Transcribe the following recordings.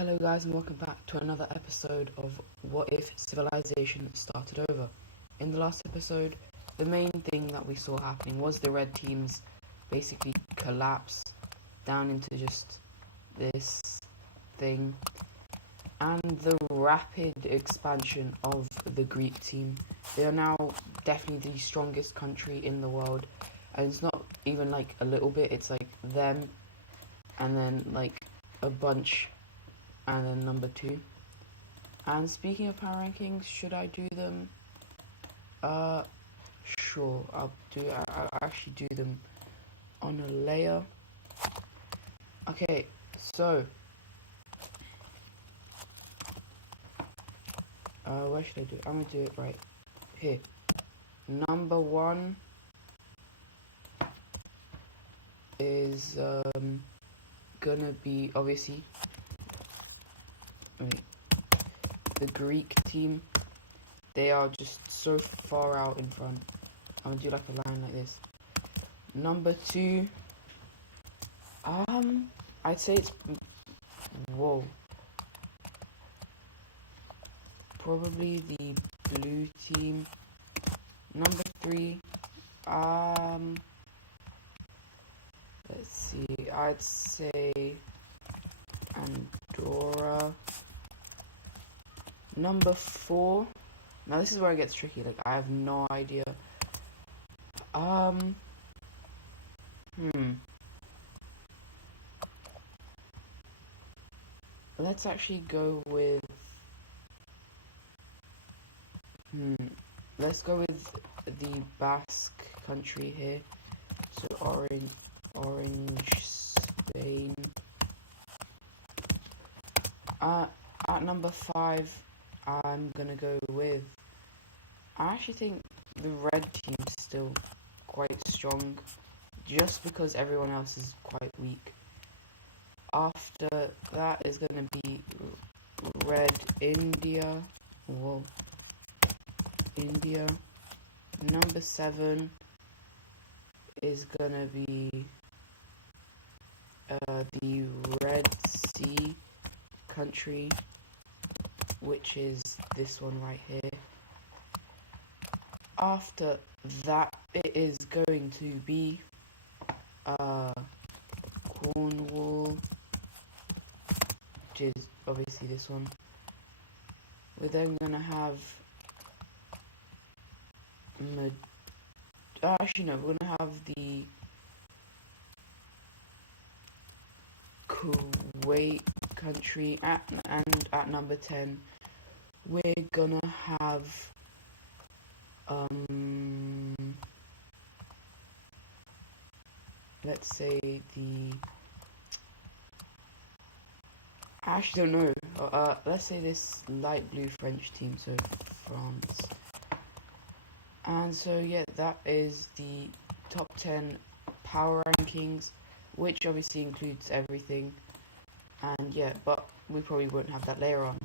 Hello guys and welcome back to another episode of What If Civilization Started Over. In the last episode, the main thing that we saw happening was the red teams basically collapse down into just this thing, and the rapid expansion of the Greek team. They are now definitely the strongest country in the world, and it's not even like a little bit, it's like them and then like a bunch and then number 2. And speaking of power rankings, should I do them? Sure, I'll actually do them on a layer. Okay, so where should I do it? I'm gonna do it right here. Number 1 is gonna be obviously the Greek team. They are just so far out in front. I'm gonna do like a line like this. Number 2, I'd say it's probably the blue team. Number 3, let's see, I'd say Andorra. Number 4, now this is where it gets tricky, like I have no idea. Let's actually go with let's go with the Basque country here. So orange Spain. At number 5, I'm gonna go with, I actually think the red team's still quite strong, just because everyone else is quite weak. After that is gonna be red India. India. Number 7 is gonna be the Red Sea country, which is this one right here. After that, it is going to be Cornwall, which is obviously this one. We're then gonna have we're gonna have the Kuwait country, and at number 10 we're gonna have let's say I actually don't know. Let's say this light blue French team, so France. And so yeah, that is the top 10 power rankings, which obviously includes everything. And yeah, but we probably won't have that later on.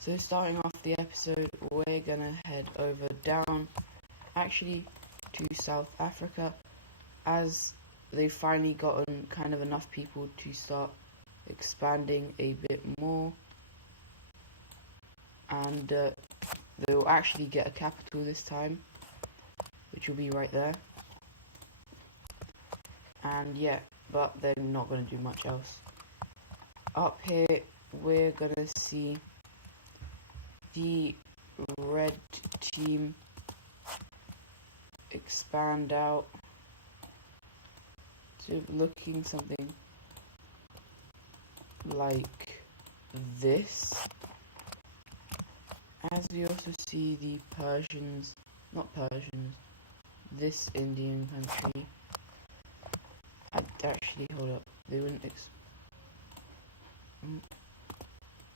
So starting off the episode, we're gonna head over down actually to South Africa, as they've finally gotten kind of enough people to start expanding a bit more, and they will actually get a capital this time, which will be right there. And yeah, but they're not going to do much else. Up here we're going to see the red team expand out to looking something like this, as we also see the this Indian country. Actually, hold up, they wouldn't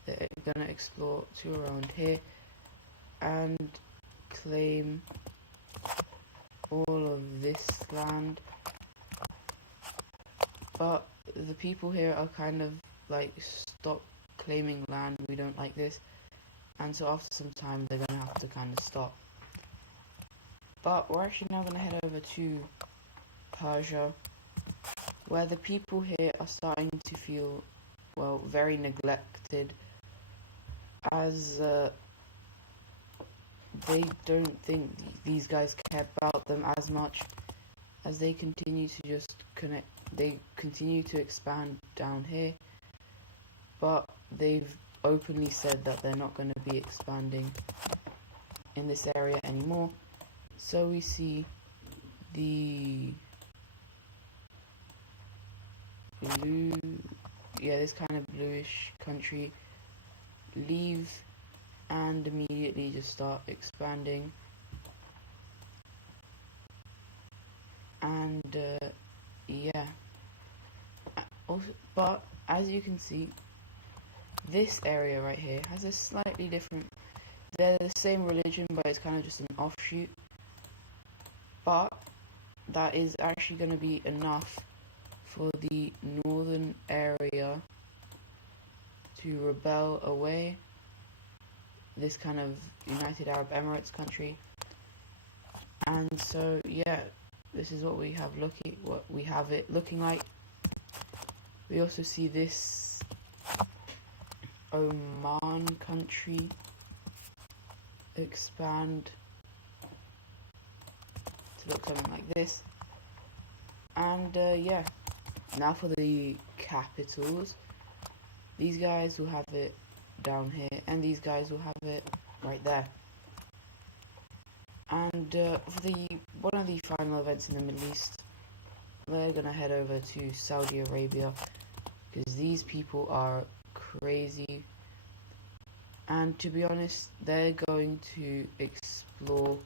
they're gonna explore to around here and claim all of this land, but the people here are kind of like, stop claiming land, we don't like this. And so after some time they're gonna have to kind of stop. But we're actually now gonna head over to Persia, where the people here are starting to feel well, very neglected, as they don't think these guys care about them as much, as they continue to just connect. They continue to expand down here, but they've openly said that they're not going to be expanding in this area anymore. So we see the blue, this kind of bluish country leave and immediately just start expanding. And yeah, also, but as you can see, this area right here has a slightly different, they're the same religion, but it's kind of just an offshoot. But that is actually going to be enough for the northern area to rebel away this kind of United Arab Emirates country. And so yeah, this is what we have it looking like. We also see this Oman country expand to look something like this. And yeah, now for the capitals. These guys will have it down here, and these guys will have it right there. And for one of the final events in the Middle East, they're gonna head over to Saudi Arabia, because these people are crazy. And to be honest, they're going to explore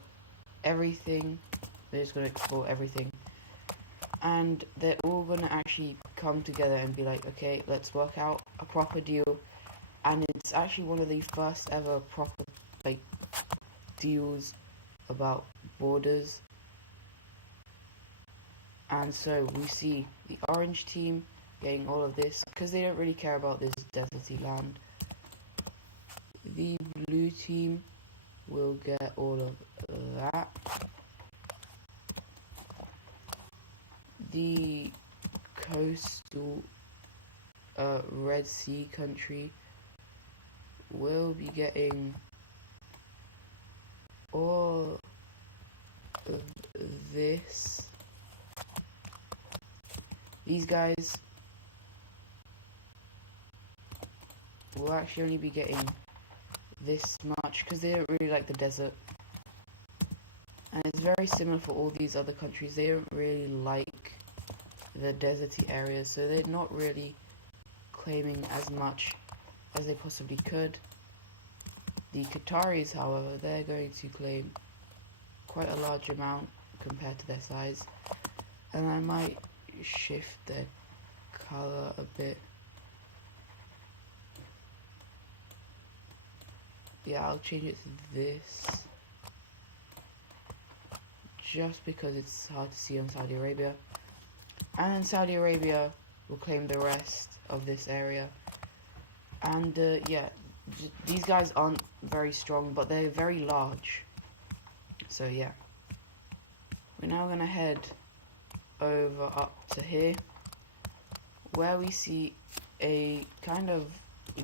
everything. They're just going to explore everything. And they're all going to actually come together and be like, okay, let's work out a proper deal. And it's actually one of the first ever proper deals about borders. And so we see the orange team getting all of this, because they don't really care about this deserty land. The blue team will get all of that. The coastal Red Sea country will be getting all of this. These guys will actually only be getting this much, because they don't really like the desert. And it's very similar for all these other countries. They don't really like the deserty areas, so they're not really claiming as much as they possibly could. The Qataris, however, they're going to claim quite a large amount compared to their size. And I might shift their color a bit. Yeah, I'll change it to this, just because it's hard to see on Saudi Arabia. And then Saudi Arabia will claim the rest of this area. And yeah, these guys aren't very strong, but they're very large. So yeah, we're now gonna head over up to here, where we see a kind of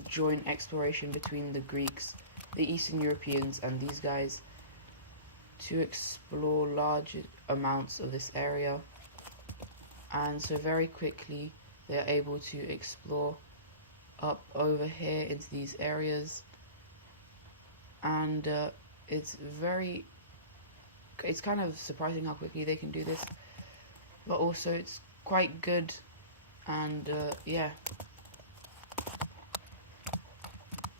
joint exploration between the Greeks, the Eastern Europeans, and these guys, to explore large amounts of this area. And so very quickly they're able to explore up over here into these areas. And it's kind of surprising how quickly they can do this, but also it's quite good. And yeah,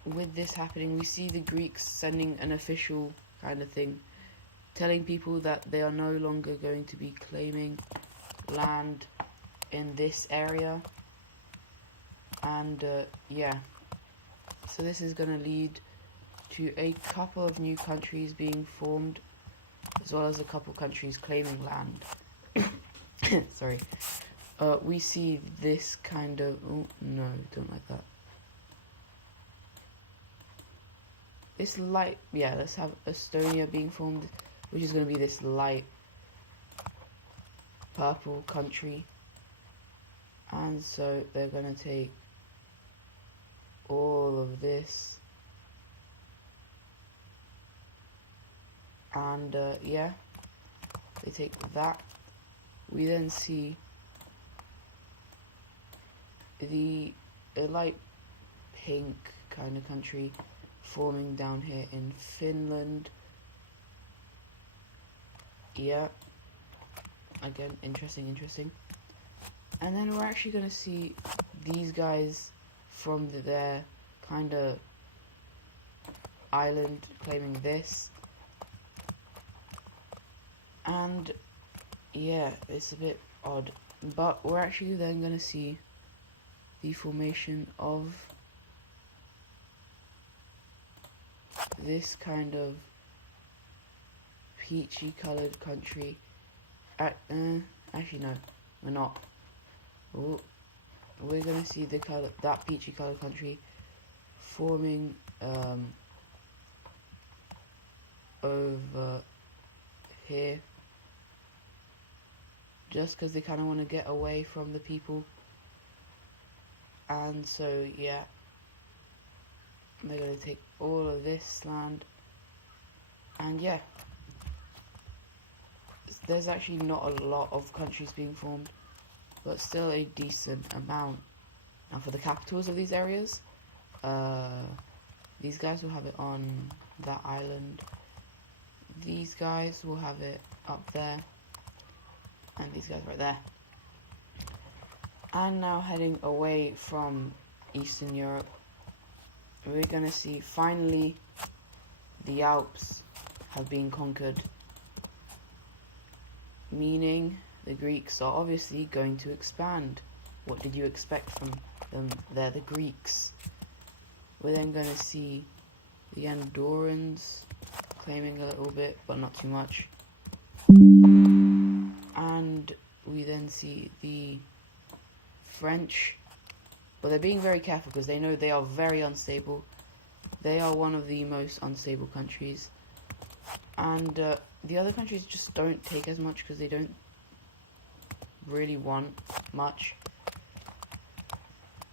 with this happening, we see the Greeks sending an official kind of thing, telling people that they are no longer going to be claiming land in this area. And yeah, so this is going to lead to a couple of new countries being formed, as well as a couple countries claiming land. Sorry. We see this kind of, oh no, don't like that. This light, yeah, let's have Estonia being formed, which is going to be this light purple country. And so they're going to take all of this. And yeah, they take that. We then see the light pink kind of country forming down here in Finland. Yeah, again, interesting. And then we're actually gonna see these guys from their kind of island claiming this. And yeah, it's a bit odd, but we're actually then gonna see the formation of this kind of peachy colored country. Actually no, we're not. Ooh, we're gonna see that peachy colored country forming over here, just because they kind of want to get away from the people. And so yeah, they're gonna take all of this land. And yeah, there's actually not a lot of countries being formed, but still a decent amount. Now for the capitals of these areas, these guys will have it on that island. These guys will have it up there. And these guys right there. And now heading away from Eastern Europe, we're gonna see finally the Alps have been conquered. Meaning the Greeks are obviously going to expand. What did you expect from them? They're the Greeks. We're then going to see the Andorrans claiming a little bit, but not too much. And we then see the French, but they're being very careful because they know they are very unstable. They are one of the most unstable countries. And the other countries just don't take as much because they don't really want much.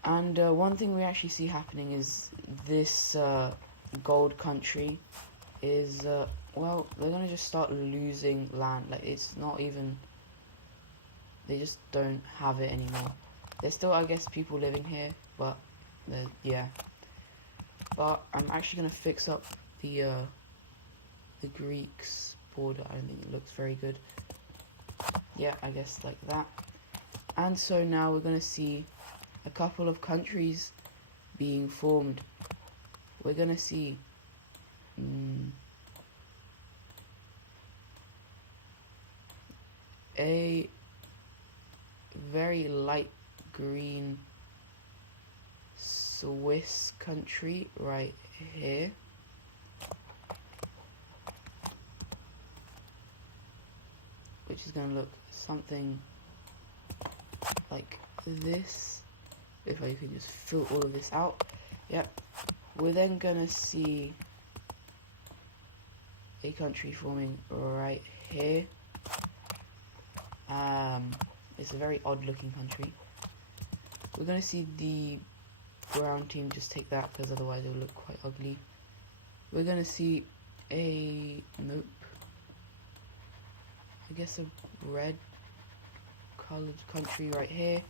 And one thing we actually see happening is this gold country is, well, they're going to just start losing land. Like, it's not even, they just don't have it anymore. There's still, I guess, people living here, but, yeah. But I'm actually going to fix up the Greeks border. I think it looks very good. Yeah, I guess like that. And so now we're going to see a couple of countries being formed. We're going to see a very light green Swiss country right here. Which is going to look something like this. If I can just fill all of this out. Yep. We're then going to see a country forming right here. It's a very odd looking country. We're going to see the brown team just take that because otherwise it will look quite ugly. We're going to see a, nope, I guess a red colored country right here,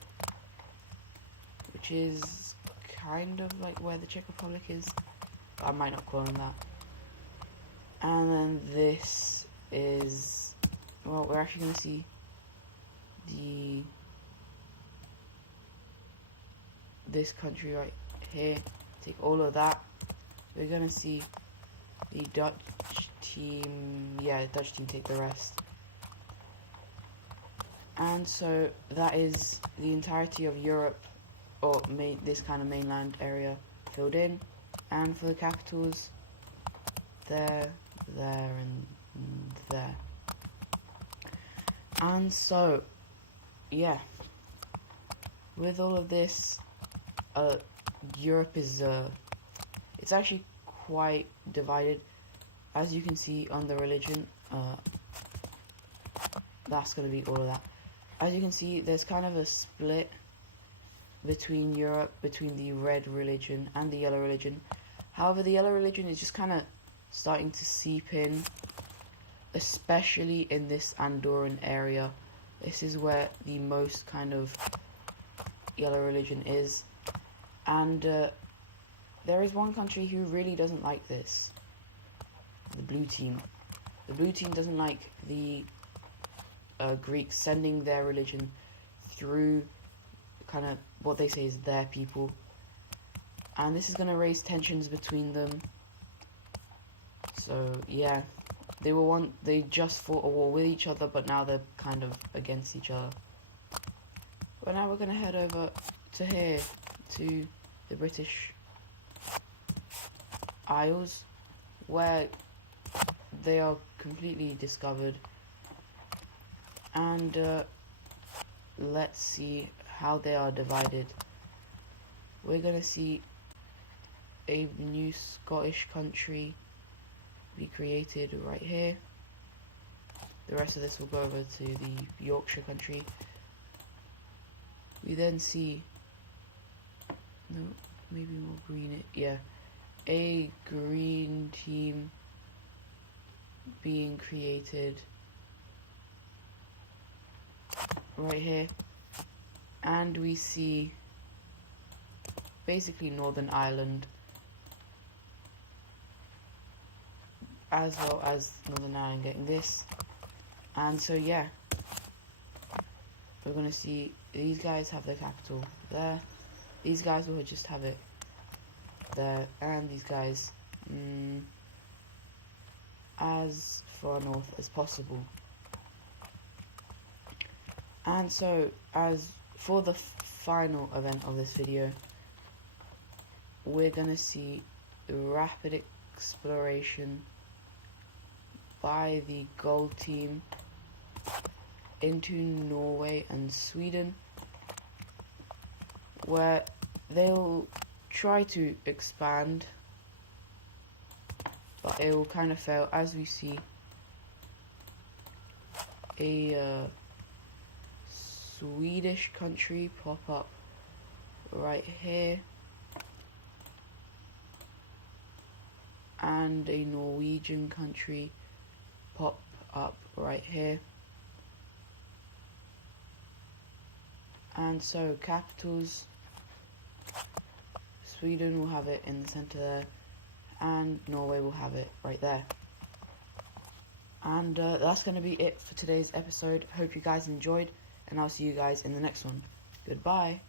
which is kind of like where the Czech Republic is, but I might not call them that. And then this is, well, we're actually going to see this country right here, take all of that. We're going to see the Dutch team, yeah, the Dutch team take the rest. And so that is the entirety of Europe, or this kind of mainland area filled in. And for the capitals, there, and there. And so, yeah, with all of this, Europe is, it's actually quite divided. As you can see on the religion, that's going to be all of that. As you can see, there's kind of a split between Europe, between the red religion and the yellow religion. However, the yellow religion is just kind of starting to seep in, especially in this Andorran area. This is where the most kind of yellow religion is. And there is one country who really doesn't like this. The blue team. The blue team doesn't like the Greeks sending their religion through kind of what they say is their people. And this is going to raise tensions between them. So, yeah. They just fought a war with each other, but now they're kind of against each other. But now we're going to head over to here, to the British Isles, where they are completely discovered. And let's see how they are divided. We're going to see a new Scottish country be created right here. The rest of this will go over to the Yorkshire country. We then see, no, maybe more green, yeah, a green team being created right here. And we see basically Northern Ireland, as well as Northern Ireland getting this. And so yeah, we're gonna see these guys have their capital there, these guys will just have it there, and these guys as far north as possible. And so, as for the final event of this video, we're gonna see the rapid exploration by the gold team into Norway and Sweden, where they'll try to expand, but it will kind of fail, as we see a Swedish country pop up right here, and a Norwegian country pop up right here. And so capitals, Sweden will have it in the center there, and Norway will have it right there. And that's going to be it for today's episode. Hope you guys enjoyed, and I'll see you guys in the next one. Goodbye.